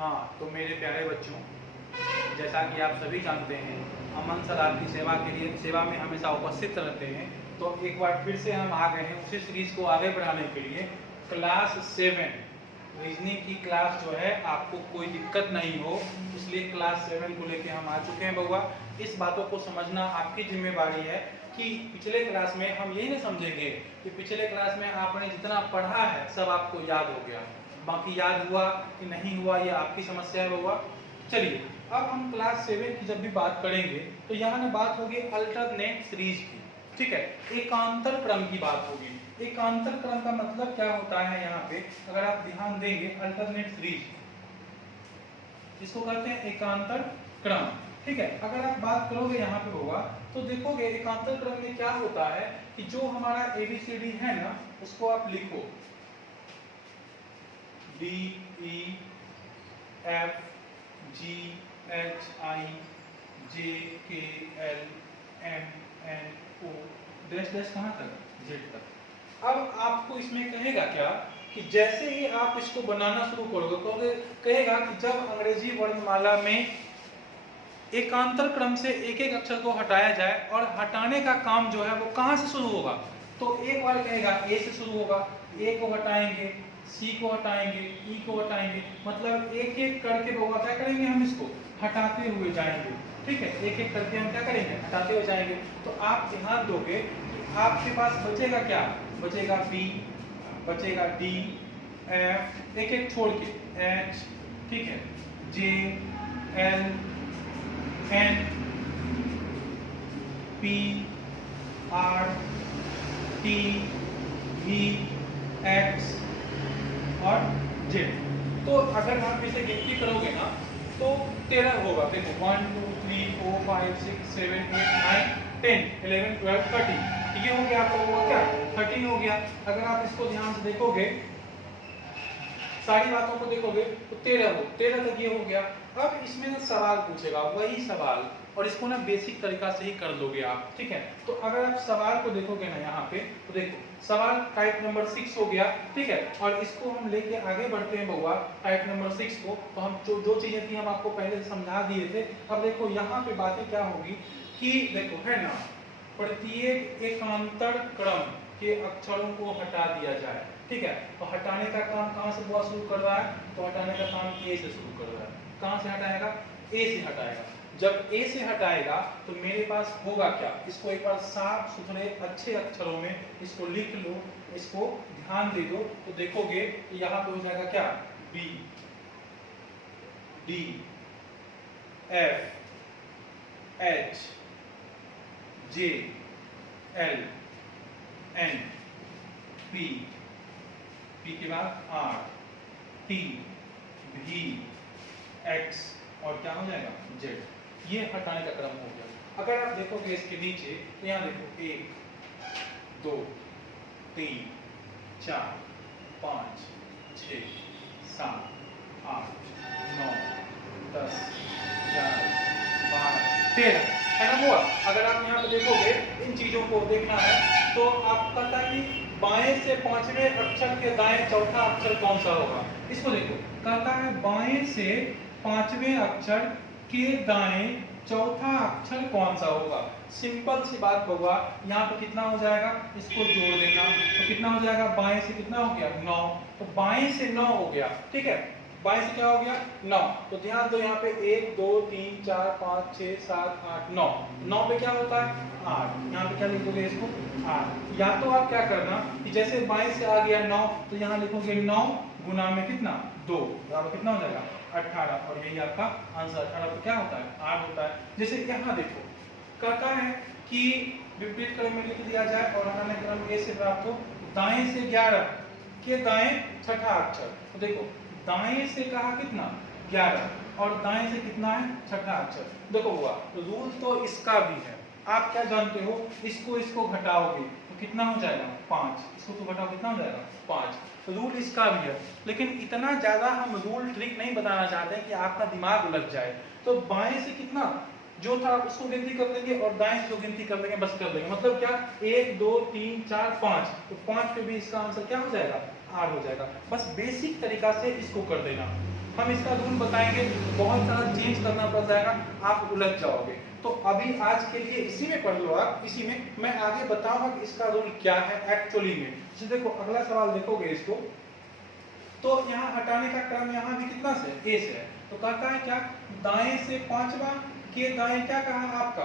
हाँ, तो मेरे प्यारे बच्चों, जैसा कि आप सभी जानते हैं, अमन सर आपकी सेवा में हमेशा उपस्थित रहते हैं। तो एक बार फिर से हम आ गए हैं उसी सीरीज को आगे बढ़ाने के लिए। क्लास 7 रीजनिंग की क्लास जो है, आपको कोई दिक्कत नहीं हो, इसलिए क्लास 7 को लेके हम आ चुके हैं बउआ। इस बातों को समझना आपकी जिम्मेवारी है कि पिछले क्लास में हम यही नहीं समझेंगे कि पिछले क्लास में आपने जितना पढ़ा है सब आपको याद हो गया, बाकी याद हुआ कि नहीं हुआ ये आपकी समस्या है बउआ। चलिए, अब हम क्लास 7 की जब भी बात करेंगे तो यहाँ ना बात होगी अल्टरनेट सीरीज की, ठीक है, एकांतर क्रम की बात होगी। एकांतर क्रम का मतलब क्या होता है यहाँ पे, अगर आप ध्यान देंगे, अल्टरनेट सीरीज इसको कहते हैं एकांतर क्रम, ठीक है। अगर आप बात करोगे यहाँ पे होगा तो देखोगे एकांतर क्रम में क्या होता है कि जो हमारा ABCD है ना, उसको आप लिखो DEFGHIJKLMNO डैश डैश कहाँ तक, जेड तक। अब आपको इसमें कहेगा क्या कि जैसे ही आप इसको बनाना शुरू करोगे तो कहेगा कि जब अंग्रेजी वर्णमाला में एकांतर क्रम से एक एक अक्षर को हटाया जाए और हटाने का काम जो है वो कहाँ से शुरू होगा, तो एक बार कहेगा ए से शुरू होगा, ए को हटाएंगे, सी को हटाएंगे, ई को हटाएंगे, मतलब एक एक करके बउआ क्या करेंगे, हम इसको हटाते हुए जाएंगे, ठीक है, एक एक करके हम क्या करेंगे, हटाते हुए जाएंगे। तो आप ध्यान दोगे कि आपके पास बचेगा क्या, बचेगा बी, बचेगा डी, एफ, एक एक छोड़ के एच, ठीक है, J, L, N, P, R, T, V, X और जेड। तो अगर आप इसे गिनती करोगे ना तो 13 होगा। देखो 1 2 3 4 5 6 7 8 9 10 11 12 13, ये हो गया आप लोगों का क्या, 13 हो गया। अगर आप इसको ध्यान से देखोगे, सारी बातों को देखोगे तो 13 तक ये हो गया। अब इसमें ना सवाल पूछेगा, वही सवाल, और इसको ना बेसिक तरीका से ही कर लोगे आप, ठीक है। तो अगर आप सवाल को देखोगे ना यहाँ पे, तो देखो सवाल टाइप नंबर 6 हो गया, ठीक है, और इसको हम लेके आगे बढ़ते हैं बउआ टाइप नंबर 6 को। तो हम जो चीजें थी हम आपको पहले समझा दिए थे। अब देखो यहाँ पे बातें क्या होगी कि देखो है ना, प्रत्येक एकांतर क्रम के अक्षरों को हटा दिया जाए, ठीक है। तो हटाने का काम कहाँ से बुआ शुरू कर रहा है, तो हटाने का काम ए से शुरू कर रहा है। कहाँ से हटाएगा, ए से हटाएगा। जब ए से हटाएगा तो मेरे पास होगा क्या, इसको एक बार साफ सुथरे अच्छे अक्षरों में इसको लिख लो, इसको ध्यान दे दो, तो देखोगे यहाँ पे हो जाएगा क्या, बी, डी, एफ, एच, जे, एल, एन, पी, पी के बाद आर, टी, वी, एक्स और क्या हो जाएगा, जेड। ये हटाने का क्रम हो गया। अगर आप देखोगे इसके नीचे तो यहाँ देखो 1 2 3 4 5 6 7 8 9 10 11 12 13 है ना हुआ। अगर आप यहाँ पे देखोगे, इन चीजों को देखना है तो आप कहता है कि बाएं से 5वें अक्षर के दाएं चौथा अक्षर कौन सा होगा। इसको देखो, कहता है बाएं से 5वें अक्षर के दाएं चौथा अक्षर कौन सा होगा। सिंपल सी बात होगा, यहाँ पे कितना हो जाएगा, इसको जोड़ देना तो कितना हो जाएगा, बाएं से कितना हो गया 9, तो बाएं से 9 हो गया, ठीक है, बाएं से क्या हो गया 9। तो ध्यान दो यहाँ पे 1 2 3 4 5 6 7 8 9, 9 पे क्या होता है 8, यहाँ पे क्या लिखोगे इसको 8। या तो आप क्या करना कि जैसे बाएं से आ गया 9 तो यहाँ लिखोगे 9 गुना में कितना 2, बराबर कितना हो जाएगा 18, और यही आपका आंसर 18 पे क्या होता है 8 होता है। जैसे यहाँ देखो कहता है कि विपरीत क्रम में लिख दिया जाए और हटाने क्रम ए से प्राप्त हो, दाएं से 11 के दाएं छठा अक्षर। तो देखो दाएं से कहा कितना 11 और दाएं से कितना है छठा अक्षर। देखो हुआ रूल तो इसका भी है, आप क्या जानते हो, इसको घटाओगे तो कितना हो जाएगा 5, इसको तो घटाओ कितना हो जाएगा 5। तो रूल इसका भी है, लेकिन इतना ज्यादा हम रूल ट्रिक नहीं बताना चाहते हैं कि आपका दिमाग उलझ जाए। तो बाएं से कितना जो था उसको गिनती कर लेंगे और दाएं से जो गिनती कर लेंगे बस कर लेंगे, मतलब क्या 1 2 3 4 5, तो 5 पे भी इसका आंसर क्या हो जाएगा 8 हो जाएगा। बस बेसिक तरीका से इसको कर देना। हम इसका रूल बताएंगे, बहुत सारा चेंज करना पड़ जाएगा, आप उलझ जाओगे। तो अभी आज के लिए इसी में पढ़ लो आप, इसी में मैं आगे बताऊंगा कि इसका रूल क्या है एक्चुअली में। जैसे देखो अगला सवाल देखोगे इसको, तो यहाँ हटाने का क्रम यहाँ भी कितना से, ए से है। तो कहता है क्या, दाएं से पांचवा के दाएं क्या कहा आपका,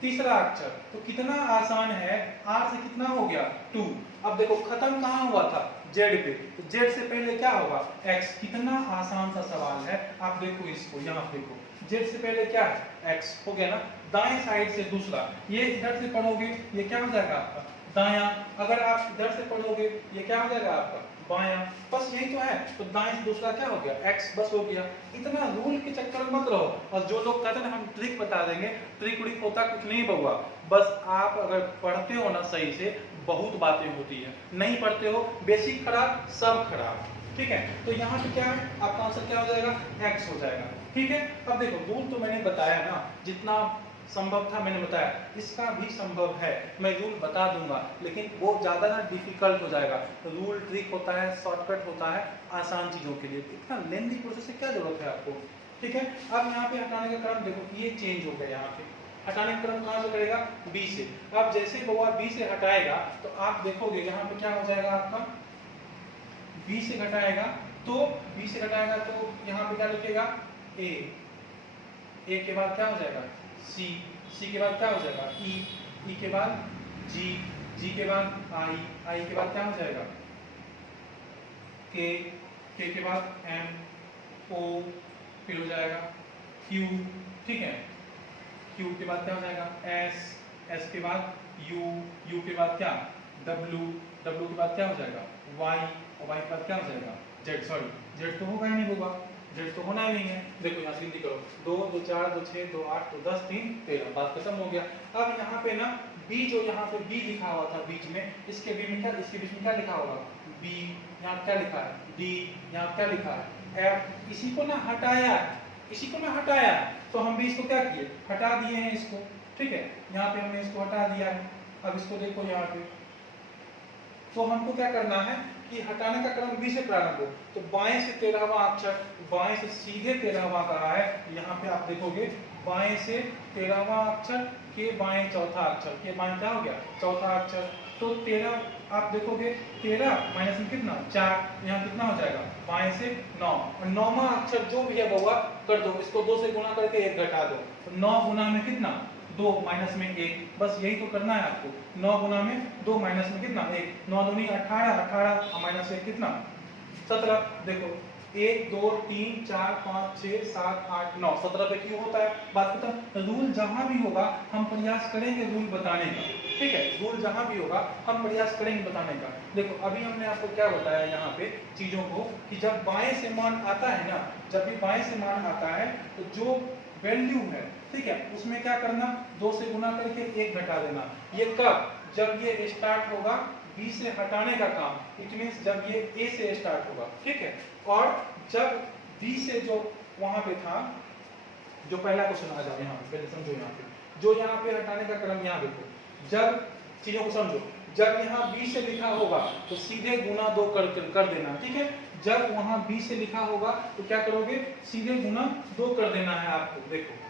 तीसरा अक्षर। तो कितना आसान है, आर से कितना हो गया 2। अब देखो खत्म कहाँ हुआ था, जेड पे, तो जेड से पहले क्या होगा एक्स। कितना आसान सा सवाल है, आप देखो इसको, यहाँ देखो जेड से पहले क्या है एक्स, हो गया ना। दाएं साइड से दूसरा, ये इधर से पढ़ोगे ये क्या हो जाएगा आपका दायां, अगर आप इधर से पढ़ोगे ये क्या हो जाएगा आपका बायां, बस यही तो है। तो दाएं से दूसरा क्या हो गया एक्स, बस हो गया। इतना रूल के चक्कर में मत रहो। और जो लोग कहते हैं हम ट्रिक बता देंगे, ट्रिक उड़िक होता कुछ नहीं बउआ, बस आप अगर पढ़ते हो ना सही से, बहुत बातें होती है। नहीं पढ़ते हो, बेसिक खराब सब खराब, ठीक है। तो यहाँ पे क्या है आपका आंसर क्या हो जाएगा एक्स हो जाएगा, ठीक है। अब देखो रूल तो मैंने बताया ना, जितना संभव था मैंने बताया, इसका भी संभव है, मैं रूल बता दूंगा, लेकिन वो ज्यादा ना डिफिकल्ट हो जाएगा। रूल ट्रिक होता है, शॉर्टकट होता है आसान चीजों के लिए, इतना लेंथी प्रोसेस से क्या जरूरत है आपको, ठीक है। अब यहाँ पे हटाने का क्रम देखो, ये चेंज हो गया, यहाँ पे हटाने का क्रम कहाँ से करेगा बी से। अब जैसे बउआ बी से हटाएगा तो आप देखोगे यहाँ पे क्या हो जाएगा आपका, बी से घटाएगा तो बी से घटाएगा तो यहाँ पे क्या लिखेगा ए, ए के बाद क्या हो जाएगा सी, सी के बाद क्या हो जाएगा ई, ई के बाद जी, जी के बाद आई, आई के बाद क्या हो जाएगा के के बाद एम, ओ फिर हो जाएगा क्यू, ठीक है। क्यू के बाद क्या हो जाएगा एस, एस के बाद यू, यू के बाद क्या डब्ल्यू, डब्ल्यू के बाद क्या हो जाएगा वाई, और वाई के बाद क्या हो जाएगा जेड। सॉरी जेड तो होगा ही नहीं होगा, जेड तो होना ही नहीं है। देखो यहाँ गिनती करो, 2 2 4 2 6 2 8 2 10 3 13, बात खत्म हो गया। अब यहाँ पे ना बी, जो यहाँ पे बी लिखा हुआ था बीच में, इसके बी में क्या, इसके बीच में क्या लिखा होगा बी, यहाँ क्या लिखा है डी, यहाँ क्या लिखा है एफ, इसी को ना हटाया, इसी को ना हटाया, तो हम भी इसको क्या किए हटा दिए हैं इसको, ठीक है। यहाँ पे हमने इसको हटा दिया है। अब इसको देखो यहाँ पे, तो हमको क्या करना है कि हटाने का क्रम बी से प्रारंभ हो, तो बाएं से 13वां अक्षर, बाएं से सीधे 13वां कहा है, यहाँ पे आप देखोगे बाएं से 13वां अक्षर के बाएं चौथा अक्षर, के बाएं क्या हो गया चौथा अक्षर। तो 13 आप देखोगे 13 माइनस में कितना 4, यहाँ कितना हो जाएगा बाएं से 9, और 9वां अक्षर जो भी है बउआ कर दो, इसको 2 से गुणा करके 1 घटा दो, तो 9 गुना में कितना 2 माइनस में 1, बस यही तो करना है आपको। 9 गुना में 2 माइनस में कितना 1, 9 दूनी 18, 18 माइनस 1 कितना 17। देखो 1 2 3 4 5 6 7 8 9, 17 पे क्यों होता है, बात खत्म। रूल जहां भी होगा हम प्रयास करेंगे रूल बताने का, ठीक है। रूल जहां भी होगा हम प्रयास करेंगे बताने का। देखो अभी हमने आपको क्या बताया यहाँ पे चीजों को, कि जब बाएं से मान आता है ना, जब भी बाएं से मान आता है तो जो वैल्यू है, ठीक है, उसमें क्या करना 2 से गुना करके 1 घटा देना। ये कब, जब ये स्टार्ट होगा बी से हटाने का काम, इट मींस जब ये ए से स्टार्ट होगा, ठीक है। और जब बी से जो वहां पे था, जो पहला क्वेश्चन आ जाओ यहाँ पे, पहले समझो यहाँ पे, जो यहाँ पे हटाने का क्रम यहाँ देखो, जब चीजों को समझो, जब यहाँ बी से लिखा होगा तो सीधे गुना 2 कर देना, ठीक है। जब वहां बी से लिखा होगा तो क्या करोगे सीधे गुना 2 कर देना है आपको। देखो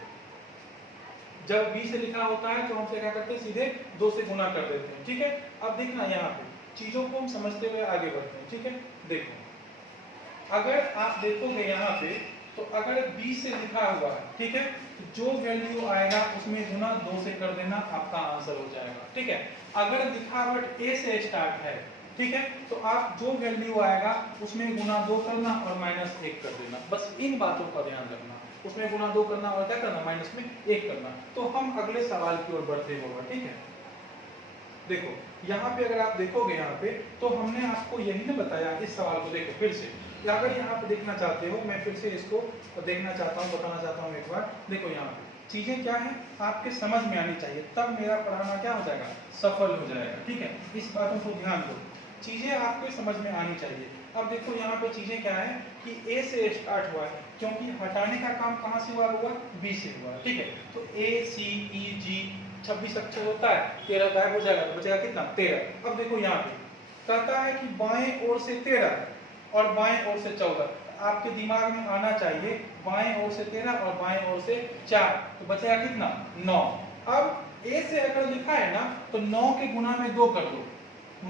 जब बी से लिखा होता है तो हम क्या करते हैं सीधे 2 से गुना कर देते हैं, ठीक है। अब देखना यहाँ पे चीजों को हम समझते हुए आगे बढ़ते हैं, ठीक है। देखो अगर आप देखोगे यहाँ पे, तो अगर बी से लिखा हुआ है, ठीक है, तो जो वैल्यू आएगा उसमें गुना 2 से कर देना, आपका आंसर हो जाएगा, ठीक है। अगर लिखावट ए से स्टार्ट है, ठीक है, तो आप जो वैल्यू आएगा उसमें गुना 2 करना और माइनस 1 कर देना, बस इन बातों का ध्यान रखना। उसमें गुना 2 करना और क्या करना माइनस में 1 करना। तो हम अगले सवाल की ओर बढ़ते होगा, ठीक है। देखो यहाँ पे अगर आप देखोगे यहाँ पे, तो हमने आपको यही ना बताया, इस सवाल को देखो फिर से, अगर यहाँ पे देखना चाहते हो, मैं फिर से इसको देखना चाहता हूँ, बताना चाहता हूँ एक बार। देखो यहाँ पे चीजें क्या है आपके समझ में आनी चाहिए, तब मेरा पढ़ाना क्या हो जाएगा सफल हो जाएगा, ठीक है। इस बातों को ध्यान दो, चीजें आपके समझ में आनी चाहिए। अब देखो यहाँ पे चीजें क्या है कि ए से स्टार्ट हुआ है, क्योंकि हटाने का काम कहाँ से हुआ बी से हुआ, ठीक है। तो ए सी ई जी 26 अक्षर होता है, 13 गायब हो जाएगा तो बचेगा कितना 13। अब देखो यहाँ पे कहता है कि बाएं ओर से 13 और बाएं ओर से 14, आपके दिमाग में आना चाहिए, बाएं ओर से 13 और बाएं ओर से 4, तो बचेगा कितना 9। अब ए से अगर लिखा है ना तो 9 के गुना में 2 कर दो,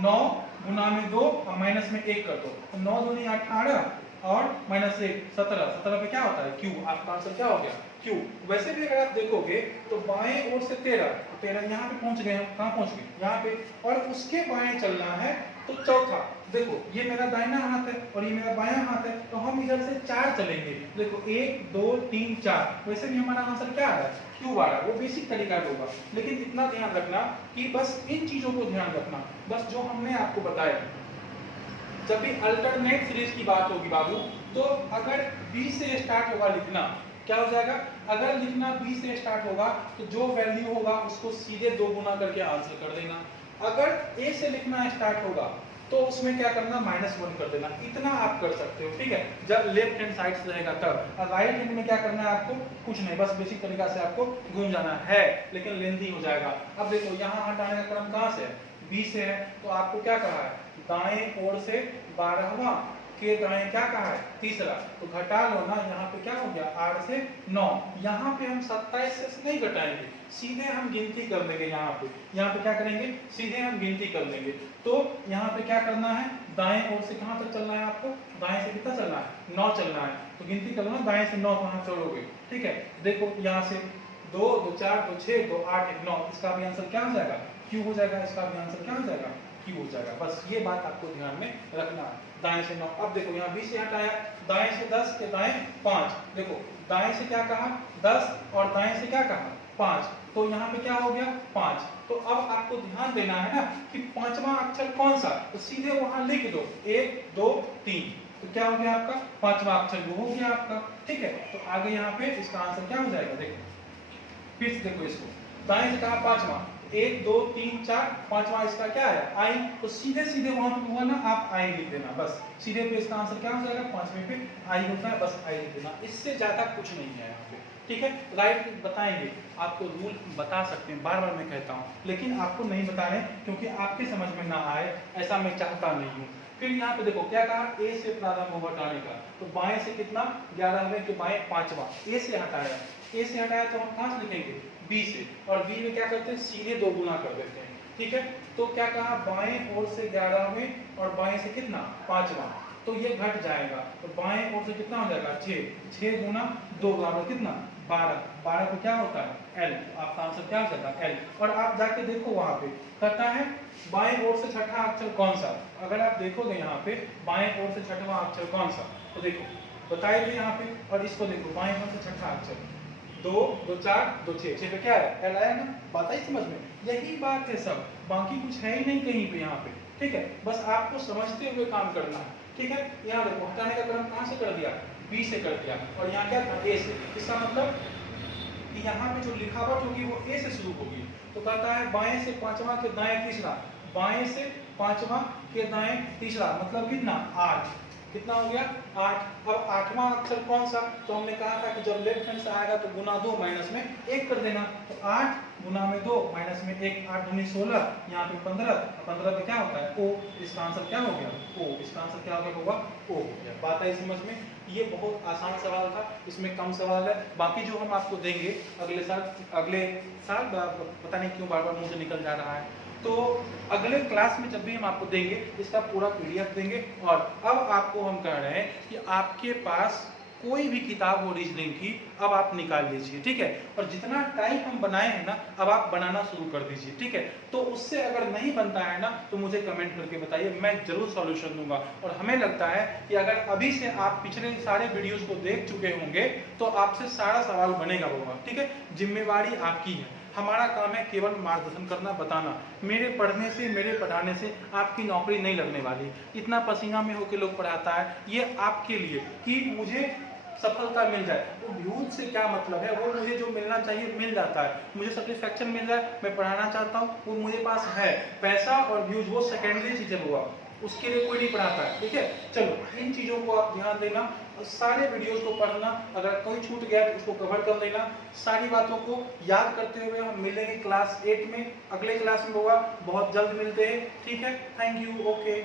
9 गुना में 2 और माइनस में 1 कर दो, तो 9 दूनी 18 और माइनस 1 17, 17 पे क्या होता है क्यू, आपका आंसर क्या हो गया क्यू। वैसे भी अगर आप देखोगे तो बाएं ओर से 13, 13 यहाँ पे पहुंच गए, कहाँ पहुंच गए यहाँ पे, और उसके बाएं चलना है तो चौथा, देखो ये मेरा दाहिना हाथ है और ये मेरा बायां हाथ है, तो हम इधर से 4 चलेंगे, देखो 1 2 3 4, वैसे भी हमारा आंसर क्या आ रहा है क्यू आ रहा है, वो बेसिक तरीका होगा। लेकिन इतना ध्यान रखना कि बस इन चीजों को ध्यान रखना, बस जो हमने आपको बताया। जब भी अल्टरनेट सीरीज की बात होगी बाबू, तो अगर बी से स्टार्ट होगा लिखना, क्या हो जाएगा, अगर लिखना बी से स्टार्ट होगा तो जो वैल्यू होगा उसको सीधे 2 गुना करके आंसर कर देना। अगर ए से लिखना स्टार्ट होगा तो उसमें क्या करना -1 कर देना, इतना आप कर सकते हो, ठीक है, जब लेफ्ट हैंड साइड से रहेगा तब। और राइट हैंड में क्या करना है आपको, कुछ नहीं, बस बेसिक तरीका से आपको घूम जाना है, लेकिन लेंथी हो जाएगा। अब देखो यहाँ हटाने का क्रम कहाँ से है, बी से है, तो आपको क्या कहा है, दाएं ओर से 12वां के दाएं क्या कहा है तीसरा, तो घटा लो ना, यहाँ पे क्या हो गया 8 से 9, यहाँ पे हम 27 से नहीं घटाएंगे, सीधे हम गिनती कर लेंगे, यहाँ पे क्या करेंगे, सीधे हम गिनती कर लेंगे। तो यहाँ पे क्या करना है, दाएं ओर से कहाँ तक चलना है आपको, दाएं से कितना चलना है 9 चलना है, तो गिनती कर लो ना, दाएं से 9 कहाँ चलोगे, ठीक है, देखो यहाँ से 2 2 4 2 6 2 8 1 9, इसका भी आंसर क्या हो जाएगा क्यू हो जाएगा, इसका भी आंसर क्या हो जाएगा क्यू हो जाएगा। बस ये बात आपको ध्यान में रखना है, दाएं से 9। अब देखो यहाँ 20 से हटाया, दाएं से 10 के दाएं 5, देखो दाएं से क्या कहा 10 और दाएं से क्या कहा 5, तो यहाँ पे क्या हो गया 5। तो अब आपको ध्यान देना है ना कि 5वां अक्षर कौन सा, तो सीधे वहां लिख दो 1 2 3, तो क्या हो गया आपका 5वां अक्षर वो हो गया आपका, ठीक है। तो आगे यहाँ पे इसका आंसर क्या हो जाएगा, देखो फिर से देखो इसको, दाएं से कहा 5वां, 1 2 3 4 5वां इसका क्या है आई, तो सीधे सीधे वहां पे हुआ ना, आप आई लिख देना, बस सीधे पे इसका आंसर क्या हो जाएगा 5वें पे आई होता है, बस आई लिख देना, इससे ज्यादा कुछ नहीं है यहाँ पे, ठीक है। राइट बताएंगे आपको, रूल बता सकते हैं, बार बार मैं कहता हूँ, लेकिन आपको नहीं बता रहे क्योंकि आपके समझ में ना आए, ऐसा मैं चाहता नहीं हूँ। फिर यहाँ पे देखो क्या कहा, ए से प्रारंभ हो हटाने का, तो बाएं से कितना 11वें के बाएं 5वां, ए से हटाया, ए से हटाया तो हम कहाँ से लिखेंगे बी से, और बी में क्या करते हैं सीधे 2 गुना कर देते हैं, ठीक है। तो क्या कहा, बाएं ओर से 11वें और बाएं से कितना 5वां, तो ये घट जाएगा, तो बाएं ओर से कितना हो जाएगा 6, 6 गुना 2 बराबर कितना 12, 12 को क्या होता है एल, आपका आंसर क्या हो जाएगा एल। और आप जाके देखो वहां पे कहता है बाएं ओर से छठा अक्षर कौन सा, अगर आप देखोगे यहाँ पे बाएं ओर से छठवां अक्षर कौन सा, तो देखो बताइए यहाँ पे, और इसको देखो बाएं ओर से छठा अक्षर 2 2 4 2 6, 6 पे क्या है एल आया ना, बात आई समझ में, यही बात है सब, बाकी कुछ है ही नहीं कहीं पे यहाँ पे, ठीक है। बस आपको समझते हुए काम करना है, ठीक है। यहाँ देखो हटाने का क्रम कहाँ से कर दिया, बी से कर दिया, और यहाँ क्या था ए से, इसका मतलब कि यहाँ पे जो लिखावट होगी वो ए से शुरू होगी, तो कहता है बाएं से 5वां के दाएं तीसरा, बाएं से 5वां के दाएं तीसरा मतलब कितना 8, कितना हो गया 8। अब 8वां अक्षर कौन सा, तो हमने कहा था कि जब लेफ्ट हैंड से आएगा तो गुना 2 माइनस में 1 कर देना, तो 8 गुना में 2 माइनस में 1, 8 दूनी 16, यहाँ पे 15, 15 पे क्या होता है ओ, इसका आंसर क्या हो गया ओ, इसका आंसर क्या होगा ओ हो गया। बात आई समझ में, ये बहुत आसान सवाल था, इसमें कम सवाल है, बाकी जो हम आपको देंगे अगले साल पता नहीं क्यों बार बार मुंह से निकल जा रहा है, तो अगले क्लास में जब भी हम आपको देंगे इसका पूरा पीडीएफ देंगे। और अब आपको हम कह रहे हैं कि आपके पास कोई भी किताब हो रीजनिंग की अब आप निकाल लीजिए, ठीक है, और जितना टाइप हम बनाए हैं ना अब आप बनाना शुरू कर दीजिए, ठीक है। तो उससे अगर नहीं बनता है ना तो मुझे कमेंट करके बताइए, मैं जरूर सॉल्यूशन दूंगा। और हमें लगता है कि अगर अभी से आप पिछले सारे वीडियोस को देख चुके होंगे तो आपसे सारा सवाल बनेगा होगा, ठीक है। जिम्मेवारी आपकी है, हमारा काम है केवल मार्गदर्शन करना, बताना। मेरे पढ़ने से, मेरे पढ़ाने से आपकी नौकरी नहीं लगने वाली। इतना पसीना में होकर लोग पढ़ाता है, ये आपके लिए कि मुझे सफलता मिल जाए। तो व्यूज से क्या मतलब है, वो मुझे जो मिलना चाहिए मिल जाता है, मुझे सेटिस्फैक्शन मिल जाए, मैं पढ़ाना चाहता हूँ, वो मुझे पास है। पैसा और व्यूज वो सेकेंडरी चीजें हुआ, उसके लिए कोई नहीं पढ़ाता है, ठीक है। चलो इन चीजों को आप ध्यान देना, सारे वीडियोस को पढ़ना, अगर कोई छूट गया तो उसको कवर कर देना। सारी बातों को याद करते हुए हम मिलेंगे क्लास 8 में, अगले क्लास में होगा, बहुत जल्द मिलते हैं, ठीक है। Thank you, okay.